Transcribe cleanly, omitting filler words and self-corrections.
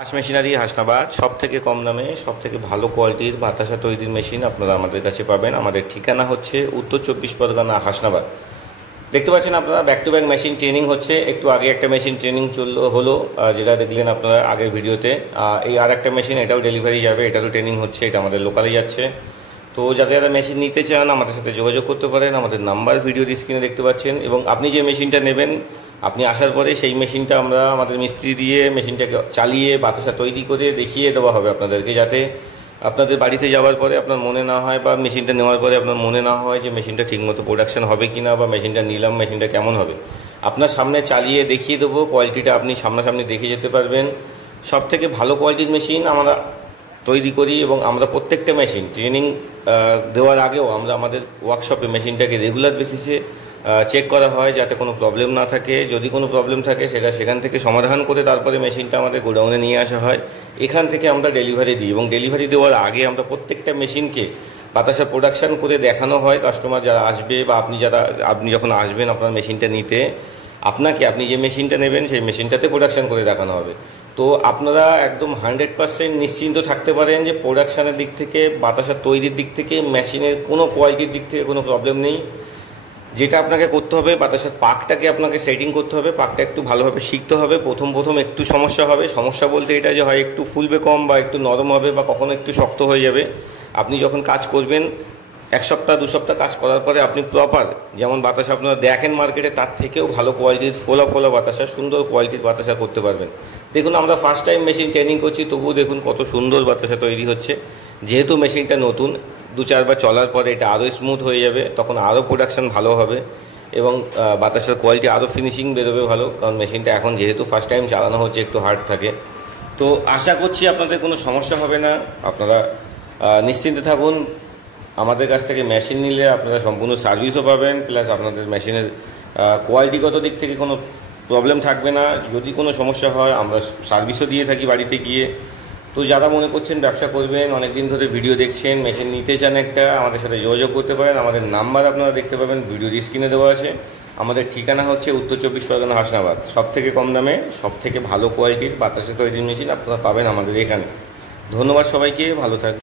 হাঁস মেশিনারি হাসনাবাদ সবথেকে কম দামে সবথেকে ভালো কোয়ালিটির বাতাসা তৈরির মেশিন আপনারা আমাদের কাছে পাবেন। আমাদের ঠিকানা হচ্ছে উত্তর 24 পরগনা হাসনাবাদ। দেখতে পাচ্ছেন আপনারা back to back machine training হচ্ছে। একটু আগে একটা মেশিন ট্রেনিং হলো, যেটা দেখলেন আপনারা আগের ভিডিওতে। এই আর একটা মেশিন, এটাও ডেলিভারি যাবে, এটারও ট্রেনিং হচ্ছে, এটা আমাদের লোকালে যাচ্ছে। তো যারা যারা মেশিন নিতে চান আমাদের সাথে যোগাযোগ করতে পারেন। আমাদের নাম্বার ভিডিওর স্ক্রিনে দেখতে পাচ্ছেন, এবং আপনি যে মেশিনটা নেবেন আপনি আসার পরে সেই মেশিনটা আমরা আমাদের মিস্ত্রি দিয়ে মেশিনটাকে চালিয়ে বাতাসা তৈরি করে দেখিয়ে দেওয়া হবে আপনাদেরকে, যাতে আপনাদের বাড়িতে যাওয়ার পরে আপনার মনে না হয়, বা মেশিনটা নেওয়ার পরে আপনার মনে না হয় যে মেশিনটা ঠিকমতো প্রোডাকশন হবে কি না, বা মেশিনটা নিলাম মেশিনটা কেমন হবে। আপনার সামনে চালিয়ে দেখিয়ে দেবো, কোয়ালিটিটা আপনি সামনাসামনি দেখে যেতে পারবেন। সব থেকে ভালো কোয়ালিটির মেশিন আমরা তৈরি করি, এবং আমরা প্রত্যেকটা মেশিন ট্রেনিং দেওয়ার আগেও আমরা আমাদের ওয়ার্কশপে মেশিনটাকে রেগুলার বেসিসে চেক করা হয়, যাতে কোনো প্রবলেম না থাকে। যদি কোনো প্রবলেম থাকে সেটা সেখান থেকে সমাধান করে তারপরে মেশিনটা আমাদের গোডাউনে নিয়ে আসা হয়। এখান থেকে আমরা ডেলিভারি দিই, এবং ডেলিভারি দেওয়ার আগে আমরা প্রত্যেকটা মেশিনকে বাতাসা প্রোডাকশান করে দেখানো হয়। কাস্টমার যারা আসবে বা আপনি যখন আসবেন আপনার মেশিনটা নিতে, আপনি যে মেশিনটা নেবেন সেই মেশিনটাতে প্রোডাকশান করে দেখানো হবে। তো আপনারা একদম 100% নিশ্চিন্ত থাকতে পারেন যে প্রোডাকশানের দিক থেকে, বাতাসা তৈরির দিক থেকে, মেশিনের কোনো কোয়ালিটির দিক থেকে কোনো প্রবলেম নেই। যেটা আপনাকে করতে হবে, বাতাসার পাকটাকে আপনাকে সেটিং করতে হবে, পাকটা একটু ভালোভাবে শিখতে হবে। প্রথম একটু সমস্যা হবে, সমস্যা বলতে এটা যে হয় একটু ফুলবে কম, বা একটু নরম হবে, বা কখনো একটু শক্ত হয়ে যাবে। আপনি যখন কাজ করবেন 1 সপ্তাহ 2 সপ্তাহ কাজ করার পরে আপনি প্রপার যেমন বাতাসা আপনারা দেখেন মার্কেটে, তার থেকেও ভালো কোয়ালিটির ফোলা বাতাসা, সুন্দর কোয়ালিটির বাতাসা করতে পারবেন। দেখুন আমরা ফার্স্ট টাইম মেশিন ট্রেনিং করছি, তবুও দেখুন কত সুন্দর বাতাসা তৈরি হচ্ছে। যেহেতু মেশিনটা নতুন, 2-4 বার চলার পরে এটা আরও স্মুথ হয়ে যাবে, তখন আরও প্রোডাকশান ভালো হবে, এবং বাতাসার কোয়ালিটি আরও ফিনিশিং বেরোবে ভালো। কারণ মেশিনটা এখন যেহেতু ফার্স্ট টাইম চালানো হচ্ছে, একটু হার্ড থাকে। তো আশা করছি আপনাদের কোনো সমস্যা হবে না। আপনারা নিশ্চিন্তে থাকুন। আমাদের কাছ থেকে মেশিন নিলে আপনারা সম্পূর্ণ সার্ভিসও পাবেন, প্লাস আপনাদের মেশিনের কোয়ালিটিগত দিক থেকে কোনো প্রবলেম থাকবে না। যদি কোনো সমস্যা হয় আমরা সার্ভিসও দিয়ে থাকি বাড়িতে গিয়ে। তো যারা মনে করছেন ব্যবসা করবেন, অনেক দিন ধরে ভিডিও দেখছেন, মেশিন নিতে চান একটা, আমাদের সাথে যোগাযোগ করতে পারেন। আমাদের নাম্বার আপনারা দেখতে পাবেন, ভিডিওর স্ক্রিনে দেওয়া আছে। আমাদের ঠিকানা হচ্ছে উত্তর 24 পরগনা হাসনাবাদ। সবথেকে কম দামে সবথেকে ভালো কোয়ালিটির বাতাসা তৈরির মেশিন আপনারা পাবেন আমাদের এখানে। ধন্যবাদ সবাইকে, ভালো থাকবেন।